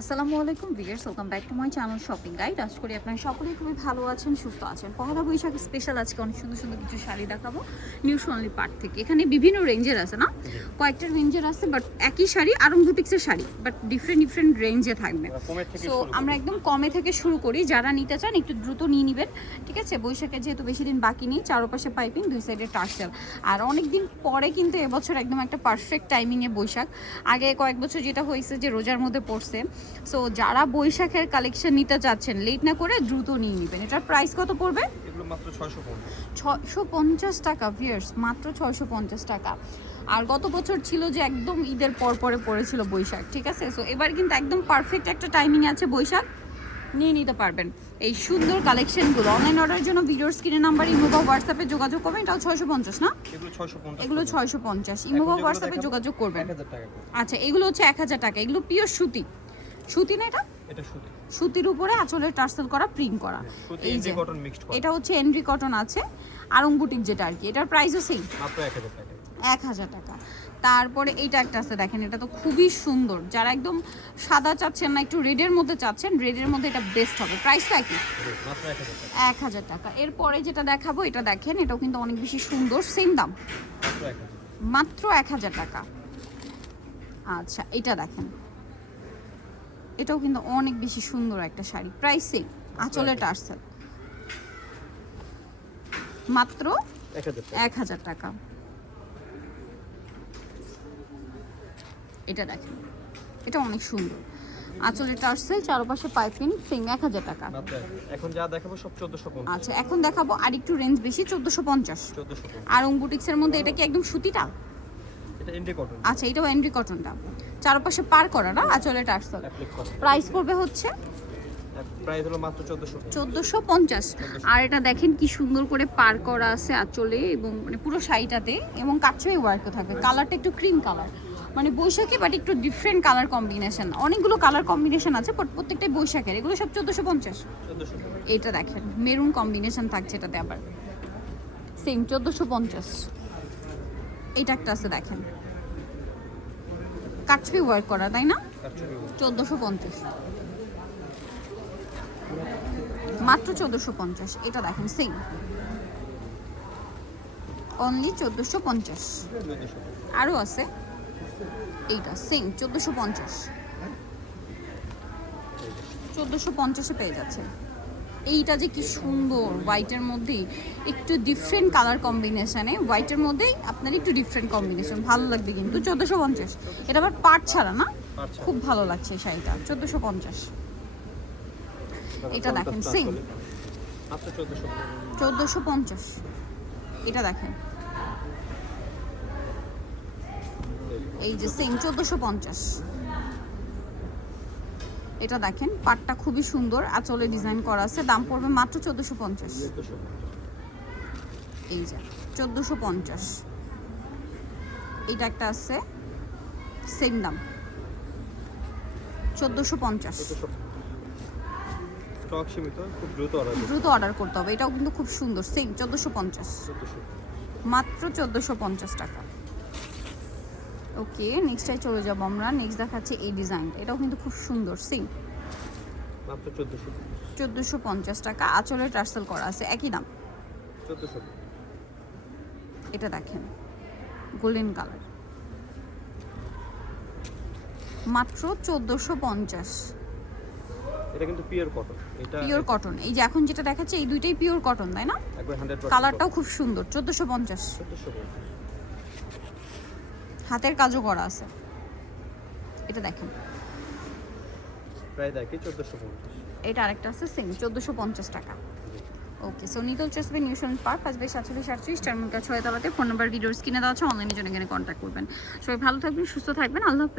আসসালামু আলাইকুম viewers, welcome back to my channel shopping guide. আশা করি আপনারা সকলেই খুবই ভালো আছেন, সুস্থ আছেন। পহেলা বৈশাখ স্পেশাল আজকে অনেক সুন্দর সুন্দর কিছু শাড়ি দেখাবো নিউ সোনালী পার্ট থেকে। এখানে বিভিন্ন রেঞ্জের আছে না, কয়েকটা রেঞ্জের আছে, বাট একই শাড়ি আরং বুটিক্সের শাড়ি, বাট ডিফারেন্ট ডিফারেন্ট রেঞ্জে থাকবে। সো আমরা একদম কমে থেকে শুরু করি। যারা নিতে চান একটু দ্রুত নিয়ে নেবেন, ঠিক আছে? বৈশাখের যেহেতু বেশি দিন বাকি নেই, চারপাশে পাইপিং, দুই সাইডে টার্সেল। আর অনেক দিন পরে কিন্তু এবছর একদম একটা পারফেক্ট টাইমিংয়ে বৈশাখ। আগে কয়েক বছর যেটা হয়েছে যে রোজার মধ্যে পড়ছে। সো যারা বৈশাখের কালেকশন নিতে চাচ্ছেন লেট না করে দ্রুত নিয়ে নেবেন। এটার প্রাইস কত পড়বে? এগুলো মাত্র 650 টাকা ভিউয়ার্স, মাত্র 650 টাকা। আর গত বছর ছিল যে একদম ঈদের পর পরে পড়েছিল বৈশাখ, ঠিক আছে? সো এবার কিন্তু একদম পারফেক্ট একটা টাইমিং আছে বৈশাখ, নিয়ে নিতে পারবেন এই সুন্দর কালেকশনগুলো। অনলাইন অর্ডারের জন্য ভিডিওর স্ক্রিনের নাম্বার ইমো বা হোয়াটসঅ্যাপে যোগাযোগ করবেন। এটাও 650 না? এগুলো 650 ইমো বা হোয়াটসঅ্যাপে যোগাযোগ করবেন। আচ্ছা, এগুলো হচ্ছে 1000 টাকা। এগুলো পিওর সুতি, সুতি না এটা সুতি, সুতির উপরে আঁচলের টার্সেল করা, প্রিন্ট করা। এই যে এটা হচ্ছে এন্ড্রি কটন আছে, আরং বুটিক যেটা আর কি। এটার প্রাইসও সেম, মাত্র 1000 টাকা। 1000 টাকা। তারপরে এইটা একটা আছে, দেখেন, এটা তো খুবই সুন্দর। যারা একদম সাদা চাচ্ছেন না, একটু রেডের মধ্যে চাচ্ছেন, রেডের মধ্যে এটা বেস্ট হবে। প্রাইসটা কি? মাত্র 1000 টাকা। এরপরে যেটা দেখাবো এটা দেখেন, এটাও কিন্তু অনেক বেশি সুন্দর, সেম দাম, মাত্র 1000 টাকা। আচ্ছা, এটা দেখেন, এটাও কিন্তু অনেক বেশি সুন্দর একটা শাড়ি। প্রাইস সেম, আঁচলের টার্সেল, মাত্র 1000 টাকা। এটা দেখেন, এটা অনেক সুন্দর, আঁচলের টার্সেল, চারপাশে পাইপিং, সেম 1000 টাকা। এখন যা দেখাবো সব 1450। আচ্ছা, এখন দেখাবো আর একটু রেঞ্জ বেশি, 1450। আর বুটিক্সের মধ্যে এটা কি একদম সুতিটা? এটা এন্ড্রি কটন। আচ্ছা, এটাও এন্ড্রি কটনটা, চারপাশে পার করা না, আঁচলের টার্সেল। প্রাইস পড়বে হচ্ছে প্রাইস হলো মাত্র 1450। আর এটা দেখেন কি সুন্দর করে পার করা আছে আঁচলে, এবং মানে পুরো শাড়িটাতে, এবং কাটছাই ওয়ার্কও থাকবে। কালারটা একটু ক্রিম কালার, মানে বৈশাখী, বাট একটু ডিফারেন্ট কালার কম্বিনেশন। অনেকগুলো কালার কম্বিনেশন আছে, বাট প্রত্যেকটাই বৈশাখের। এগুলো সব 1450। এটা দেখেন মেরুন কম্বিনেশন থাকছে এটাতে, আবার সেম 1450। এটা একটা আছে দেখেন, কাটছবি ওয়ার্ক করা, তাই না? 1450, মাত্র 1450। এটা দেখেন সেম, অনলি 1450। আরও আছে, এইটা সেম 1450। 1450-এ পেয়ে যাচ্ছে। এইটা যে কি সুন্দর, হোয়াইটের মধ্যেই একটু ডিফারেন্ট কালার কম্বিনেশনে, হোয়াইটের মধ্যেই আপনার একটু ডিফারেন্ট কম্বিনেশন, ভালো লাগবে কিন্তু। 1450। এটা আবার পাট ছাড়া না, খুব ভালো লাগছে এই শাড়িটা। 1450। এটা দেখেন সেম 1450। এটা দেখেন, এই যে সেম 1450। এটা দেখেন, পাটটা খুবই সুন্দর, আঁচলে ডিজাইন করা আছে। দাম পড়বে মাত্র 1450। এই যে 1450। এটা একটা আছে, সেম দাম 1450। স্টক সীমিত, খুব দ্রুত অর্ডার করতে হবে। এটাও কিন্তু খুব সুন্দর, সেম 1450, মাত্র 1450 টাকা। ওকে, নেক্সটটাই চলে যাবো আমরা। নেক্সট দেখাচ্ছি এই ডিজাইনটা, এটাও কিন্তু খুব সুন্দর, সেম মাত্র 1450 টাকা। আঁচলের টার্সেল করা আছে, একই দাম 1400। এটা দেখেন গোল্ডেন কালার, মাত্র 1450। এটা কিন্তু পিওর কটন। এটা পিওর কটন। এই যে এখন যেটা দেখাচ্ছে এই দুইটাই পিওর কটন, তাই না? একবার 100%। কালারটাও খুব সুন্দর। 1450, হাতের কাজও করা আছে। এটা দেখেন, প্রায় দেখি 1450। এটা আরেকটা আছে সেম 1450 টাকা। ওকে, সো নিতল চেসবে নিউ সোনালী পার্ক, 5/47-48 টার্মিনাল 6 তলাতে। ফোন নাম্বার ভিডিওর স্ক্রিনে দেওয়া আছে, অনলাইনে জন্য এখানে কন্ট্যাক্ট করবেন। সবাই ভালো থাকবেন, সুস্থ থাকবেন, আল্লাহ হাফেজ।